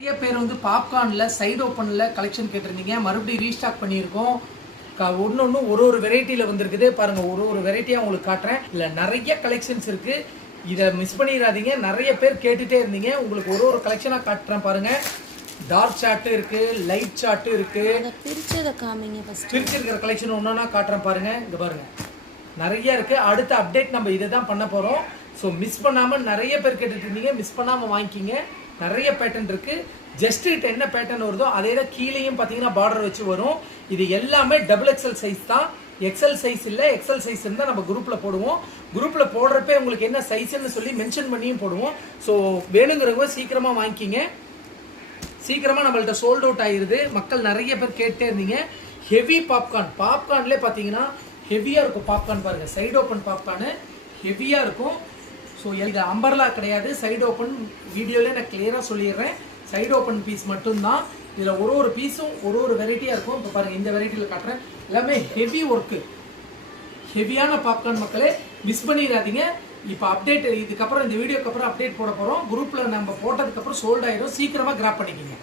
நிறைய பேர் வந்து பாப்கார்னில் சைடு ஓப்பனில் கலெக்ஷன் கேட்டிருந்தீங்க. மறுபடியும் ரீஸ்டாக் பண்ணியிருக்கோம். ஒன்று ஒரு வெரைட்டியில் வந்துருக்குது பாருங்கள். ஒரு வெரைட்டியாக உங்களுக்கு காட்டுறேன். இல்லை நிறைய கலெக்ஷன்ஸ் இருக்குது. இதை மிஸ் பண்ணிடாதீங்க. நிறைய பேர் கேட்டுகிட்டே இருந்தீங்க. உங்களுக்கு ஒரு கலெக்ஷனாக காட்டுறேன் பாருங்கள். டார்க் சார்ட்டு இருக்குது, லைட் சார்ட்டு இருக்குது. பிரிச்சிருக்கிற கலெக்ஷன் ஒன்றா காட்டுறேன் பாருங்கள். இங்கே பாருங்கள், நிறைய இருக்குது. அடுத்த அப்டேட் நம்ம இதை தான் பண்ண போகிறோம். ஸோ மிஸ் பண்ணாமல் நிறைய பேர் கேட்டுட்டு இருந்தீங்க. மிஸ் பண்ணாமல் வாங்கிக்கிங்க. நிறைய பேட்டர்ன் இருக்குது. ஜஸ்ட் இட் என்ன பேட்டர்ன் வருதோ அதே தான் கீழேயும் பார்த்தீங்கன்னா பார்டர் வச்சு வரும். இது எல்லாமே XXL சைஸ் தான், எக்ஸல் சைஸ் இல்லை. எக்ஸல் சைஸ் இருந்தால் நம்ம குரூப்பில் போடுவோம். குரூப்பில் போடுறப்ப உங்களுக்கு என்ன சைஸ்ன்னு சொல்லி மென்ஷன் பண்ணியும் போடுவோம். ஸோ வேணுங்கிறவங்க சீக்கிரமாக வாங்கிக்கிங்க. சீக்கிரமாக நம்மள்ட்ட சோல்ட் அவுட் ஆகிடுது. மக்கள் நிறைய பேர் கேட்டே இருந்தீங்க. ஹெவி பாப்கார்ன்லேயே பார்த்தீங்கன்னா ஹெவியாக இருக்கும். பாப்கார்ன் பாருங்கள், சைடு ஓப்பன் பாப்கார்னு ஹெவியாக இருக்கும். ஸோ இது அம்பர்லா கிடையாது, சைடு ஓப்பன். வீடியோவிலே நான் கிளியராக சொல்லிடுறேன். சைடு ஓப்பன் பீஸ் மட்டும்தான். இதில் ஒரு பீஸும் ஒரு வெரைட்டியாக இருக்கும். இப்போ பாருங்கள், இந்த வெரைட்டியில் காட்டுறேன். எல்லாமே ஹெவி ஒர்க்கு, ஹெவியான பாப்கார்ன். மக்களே மிஸ் பண்ணிடாதீங்க. இப்போ அப்டேட் இதுக்கப்புறம் இந்த வீடியோக்கு அப்புறம் அப்டேட் போட போகிறோம். குரூப்பில் நம்ம போட்டதுக்கப்புறம் சோல்ட் ஆகிடும். சீக்கிரமாக கிராப் பண்ணிக்கிங்க.